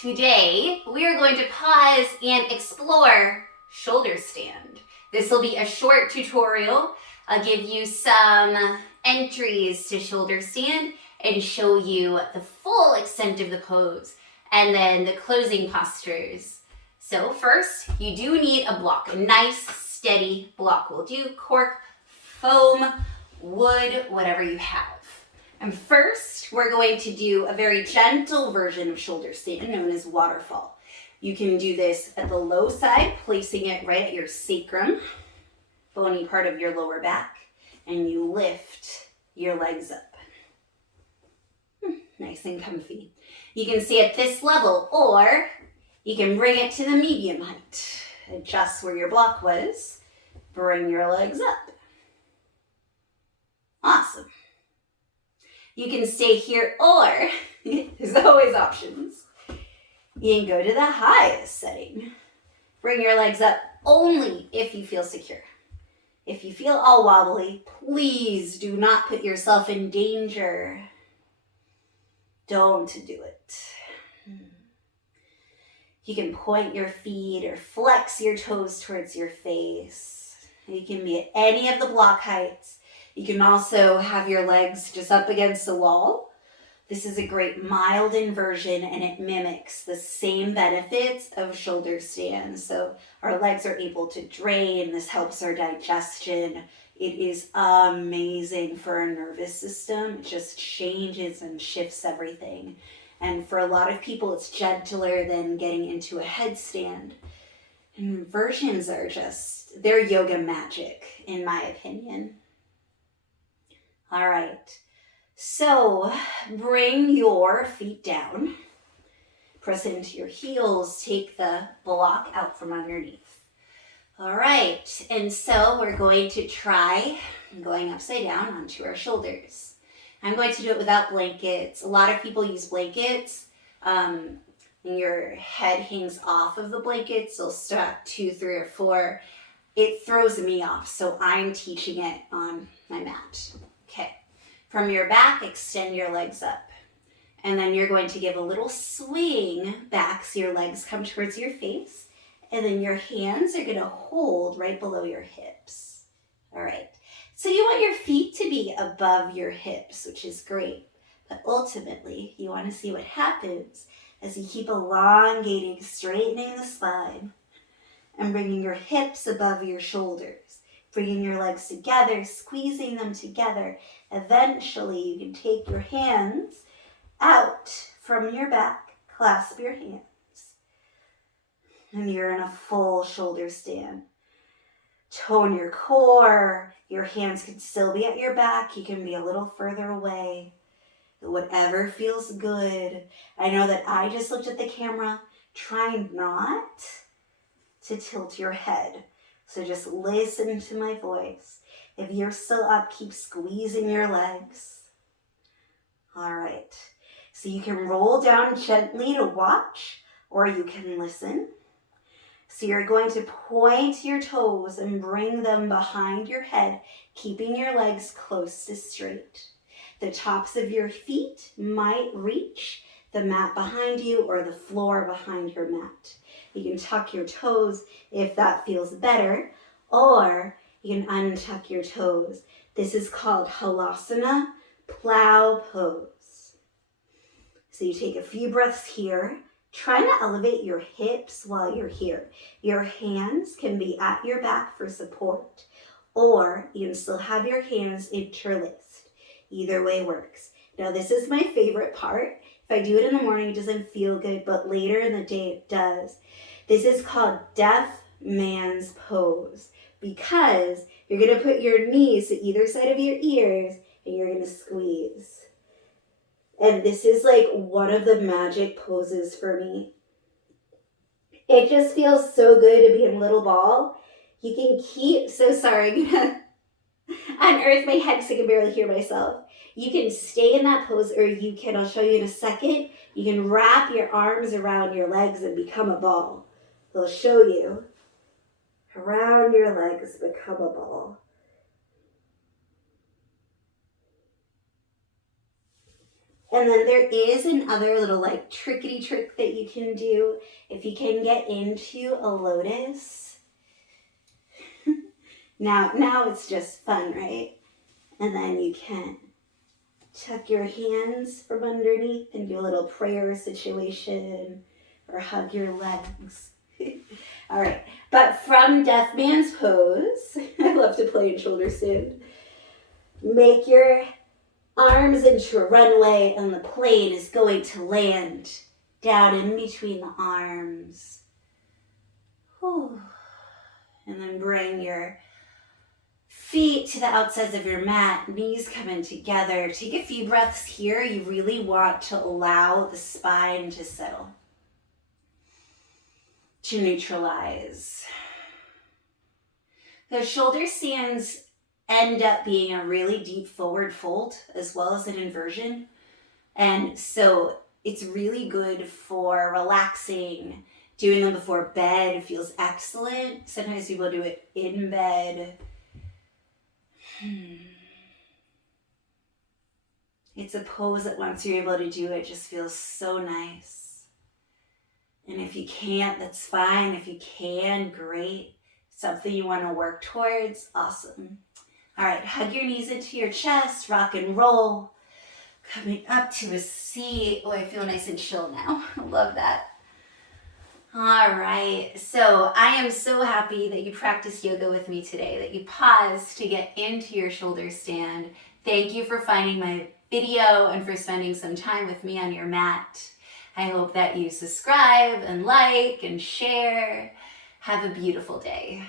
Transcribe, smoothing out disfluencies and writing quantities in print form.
today we are going to pause and explore shoulder stand. This will be a short tutorial. I'll give you some entries to shoulder stand and show you the full extent of the pose and then the closing postures. So first, you do need a block, a nice steady block. We'll do cork, foam, wood, whatever you have. And first, we're going to do a very gentle version of shoulder stand known as waterfall. You can do this at the low side, placing it right at your sacrum, bony part of your lower back, and you lift your legs up. Nice and comfy. You can stay at this level, or you can bring it to the medium height. Adjust where your block was, bring your legs up. Awesome. You can stay here, or there's always options. You can go to the highest setting. Bring your legs up only if you feel secure. If you feel all wobbly, please do not put yourself in danger. Don't do it. You can point your feet or flex your toes towards your face. You can be at any of the block heights. You can also have your legs just up against the wall. This is a great mild inversion and it mimics the same benefits of shoulder stand. So our legs are able to drain. This helps our digestion. It is amazing for our nervous system. It just changes and shifts everything. And for a lot of people, it's gentler than getting into a headstand. And inversions are they're yoga magic, in my opinion. All right, so bring your feet down, press into your heels, take the block out from underneath. All right, and so we're going to try going upside down onto our shoulders. I'm going to do it without blankets. A lot of people use blankets. When your head hangs off of the blankets, they'll stack 2, 3, or 4. It throws me off, so I'm teaching it on my mat. Okay, from your back, extend your legs up. And then you're going to give a little swing back so your legs come towards your face. And then your hands are going to hold right below your hips. All right, so you want your feet to be above your hips, which is great. But ultimately, you want to see what happens as you keep elongating, straightening the spine, and bringing your hips above your shoulders. Bringing your legs together, squeezing them together. Eventually, you can take your hands out from your back, clasp your hands, and you're in a full shoulder stand. Tone your core. Your hands can still be at your back. You can be a little further away. Whatever feels good. I know that I just looked at the camera. Try not to tilt your head. So just listen to my voice. If you're still up, keep squeezing your legs. All right. So you can roll down gently to watch, or you can listen. So you're going to point your toes and bring them behind your head, keeping your legs close to straight. The tops of your feet might reach the mat behind you or the floor behind your mat. You can tuck your toes if that feels better, or you can untuck your toes. This is called Halasana plow pose. So you take a few breaths here. Try to elevate your hips while you're here. Your hands can be at your back for support, or you can still have your hands interlaced. Either way works. Now this is my favorite part. If I do it in the morning, it doesn't feel good, but later in the day it does. This is called deaf man's pose because you're going to put your knees to either side of your ears and you're going to squeeze. And this is like one of the magic poses for me. It just feels so good to be in little ball. You can keep, so sorry, I'm going to unearth my head because I can barely hear myself. You can stay in that pose, or you can, I'll show you in a second, you can wrap your arms around your legs and become a ball. I'll show you. Around your legs, become a ball. And then there is another little like trickety trick that you can do if you can get into a lotus. Now it's just fun, right? And then you can tuck your hands from underneath and do a little prayer situation or hug your legs. All right, but from Deaf Man's Pose, I love to play in shoulder stand. Make your arms into a runway and the plane is going to land down in between the arms. Whew. And then bring your feet to the outsides of your mat, knees coming together. Take a few breaths here. You really want to allow the spine to settle, to neutralize. The shoulder stands end up being a really deep forward fold as well as an inversion. And so it's really good for relaxing. Doing them before bed feels excellent. Sometimes people do it in bed. It's a pose that once you're able to do it just feels so nice. And if you can't, that's fine. If you can, great. Something you want to work towards, awesome. All right, hug your knees into your chest, rock and roll. Coming up to a seat. Oh, I feel nice and chill now. I love that. All right, so I am so happy that you practiced yoga with me today, that you paused to get into your shoulder stand. Thank you for finding my video and for spending some time with me on your mat. I hope that you subscribe and like and share. Have a beautiful day.